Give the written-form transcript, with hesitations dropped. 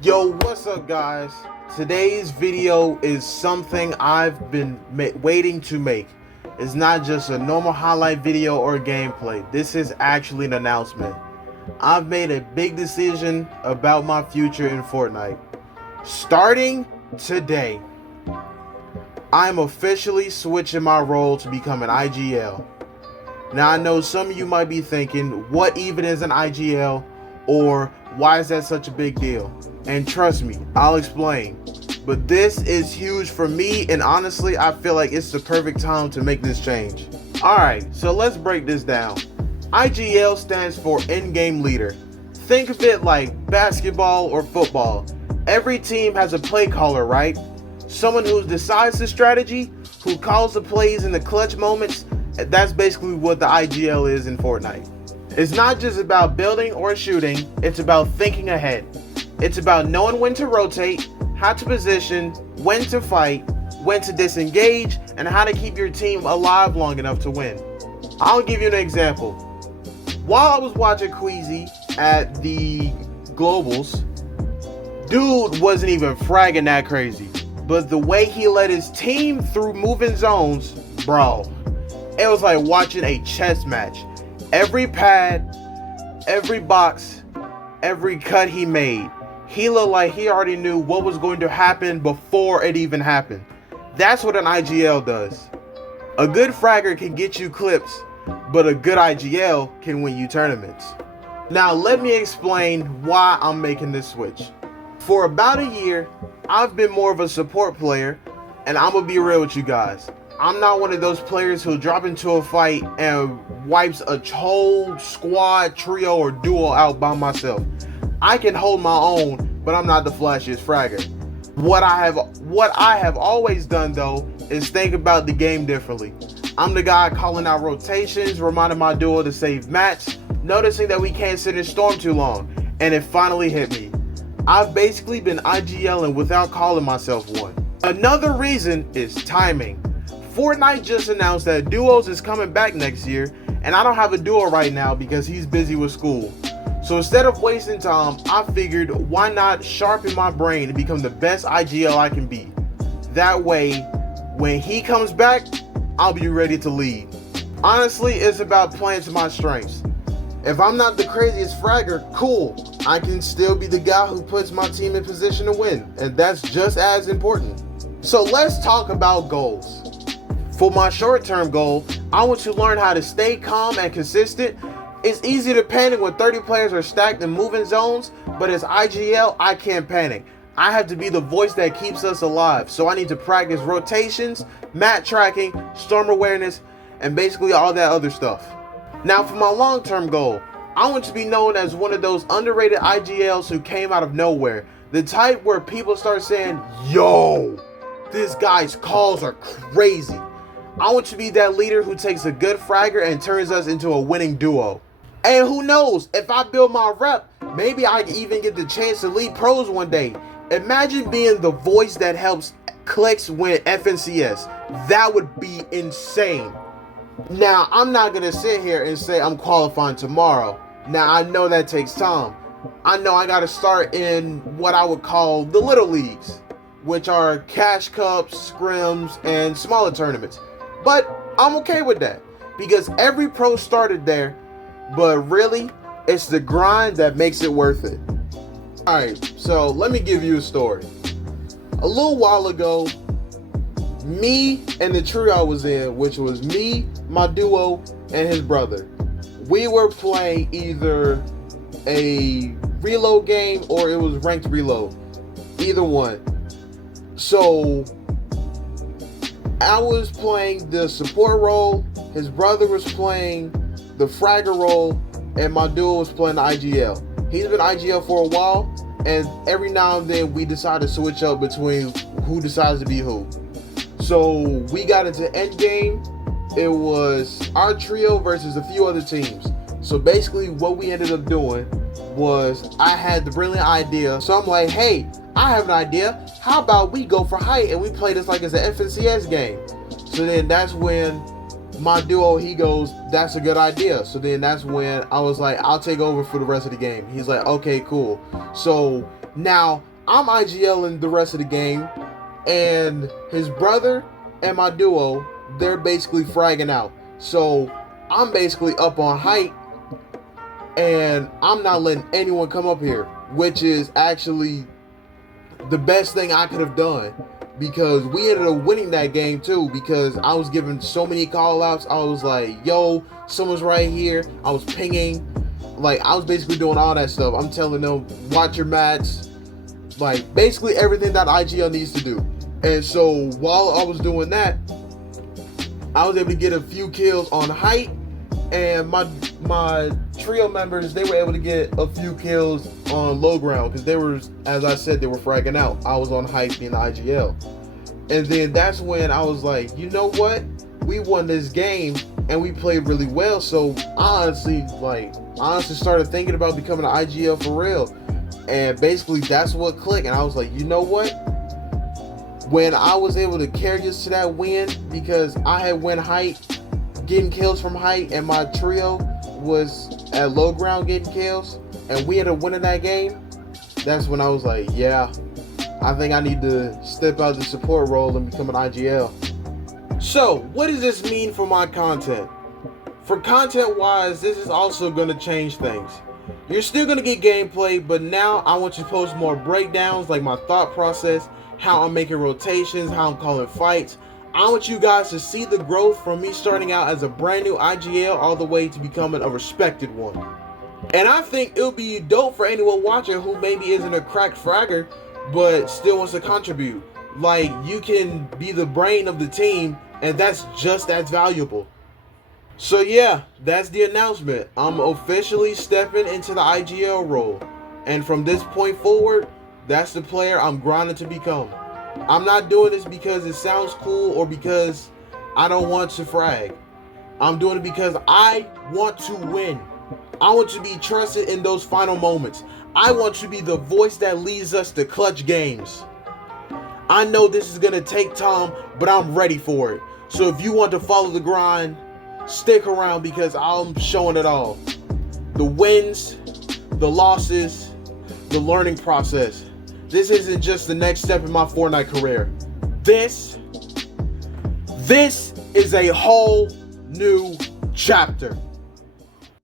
Yo, what's up guys? Today's video is something I've been waiting to make. It's not just a normal highlight video or gameplay. This is actually an announcement. I've made a big decision about my future in Fortnite. Starting today, I'm officially switching my role to become an IGL. Now I know some of you might be thinking, what even is an IGL, or why is that such a big deal? And trust me, I'll explain. But this is huge for me, and honestly, I feel like it's the perfect time to make this change. Alright, so let's break this down. IGL stands for in-game leader. Think of it like basketball or football. Every team has a play caller, right? Someone who decides the strategy, who calls the plays in the clutch moments. That's basically what the IGL is in Fortnite. It's not just about building or shooting, it's about thinking ahead. It's about knowing when to rotate, how to position, when to fight, when to disengage, and how to keep your team alive long enough to win. I'll give you an example. While I was watching Queasy at the Globals, dude wasn't even fragging that crazy. But the way he led his team through moving zones, bro, it was like watching a chess match. Every pad, every box, every cut he made, he looked like he already knew what was going to happen before it even happened. That's what an IGL does. A good fragger can get you clips, but a good IGL can win you tournaments. Now let me explain why I'm making this switch. For about a year, I've been more of a support player, and I'm gonna be real with you guys. I'm not one of those players who drop into a fight and wipes a whole squad, trio, or duo out by myself. I can hold my own, but I'm not the flashiest fragger. What I have always done though is think about the game differently. I'm the guy calling out rotations, reminding my duo to save mats, noticing that we can't sit in storm too long, and it finally hit me. I've basically been IGLing without calling myself one. Another reason is timing. Fortnite just announced that Duos is coming back next year, and I don't have a duo right now because he's busy with school. So instead of wasting time, I figured why not sharpen my brain and become the best IGL I can be. That way, when he comes back, I'll be ready to lead. Honestly, it's about playing to my strengths. If I'm not the craziest fragger, cool. I can still be the guy who puts my team in position to win, and that's just as important. So let's talk about goals. For my short-term goal, I want to learn how to stay calm and consistent. It's easy to panic when 30 players are stacked in moving zones, but as IGL, I can't panic. I have to be the voice that keeps us alive, so I need to practice rotations, mat tracking, storm awareness, and basically all that other stuff. Now for my long-term goal, I want to be known as one of those underrated IGLs who came out of nowhere. The type where people start saying, yo, this guy's calls are crazy. I want to be that leader who takes a good fragger and turns us into a winning duo. And who knows, if I build my rep, maybe I can even get the chance to lead pros one day. Imagine being the voice that helps Clix win FNCS. That would be insane. Now, I'm not going to sit here and say I'm qualifying tomorrow. Now, I know that takes time. I know I got to start in what I would call the little leagues, which are cash cups, scrims, and smaller tournaments. But I'm okay with that because every pro started there, but really, it's the grind that makes it worth it. Alright, so let me give you a story. A little while ago, me and the trio I was in, which was me, my duo, and his brother, we were playing either a reload game or it was ranked reload. Either one. So I was playing the support role, his brother was playing the fragger role, and my duo was playing the IGL. He's been IGL for a while, and every now and then we decide to switch up between who decides to be who. So we got into endgame. It was our trio versus a few other teams. So basically what we ended up doing was I had the brilliant idea. So I'm like, hey, I have an idea. How about we go for height and we play this like it's an FNCS game? So then that's when my duo, he goes, that's a good idea. So then that's when I was like, I'll take over for the rest of the game. He's like, okay, cool. So now I'm IGLing the rest of the game, and his brother and my duo, they're basically fragging out. So I'm basically up on height, and I'm not letting anyone come up here, which is actually the best thing I could have done, because we ended up winning that game too, because I was giving so many call outs. I was like, yo, someone's right here. I was pinging, like I was basically doing all that stuff. I'm telling them, watch your mats, like basically everything that IGL needs to do. And so while I was doing that, I was able to get a few kills on height, and my trio members, they were able to get a few kills on low ground, because they were, as I said, they were fragging out. I was on height being the IGL. And then that's when I was like, you know what? We won this game and we played really well. So I honestly started thinking about becoming an IGL for real. And basically that's what clicked. And I was like, you know what? When I was able to carry us to that win, because I had win height, getting kills from height, and my trio was at low ground getting kills, and we ended up winning that game, that's when I was like, yeah, I think I need to step out the support role and become an IGL. So, what does this mean for my content? For content wise, this is also going to change things. You're still going to get gameplay, but now I want you to post more breakdowns, like my thought process, how I'm making rotations, how I'm calling fights. I want you guys to see the growth from me starting out as a brand new IGL all the way to becoming a respected one. And I think it'll be dope for anyone watching who maybe isn't a cracked fragger but still wants to contribute. Like, you can be the brain of the team, and that's just as valuable. So yeah, that's the announcement. I'm officially stepping into the IGL role, and from this point forward, that's the player I'm grinding to become. I'm not doing this because it sounds cool or because I don't want to frag. I'm doing it because I want to win. I want to be trusted in those final moments. I want to be the voice that leads us to clutch games. I know this is going to take time, but I'm ready for it. So if you want to follow the grind, stick around, because I'm showing it all. The wins, the losses, the learning process. This isn't just the next step in my Fortnite career. This is a whole new chapter.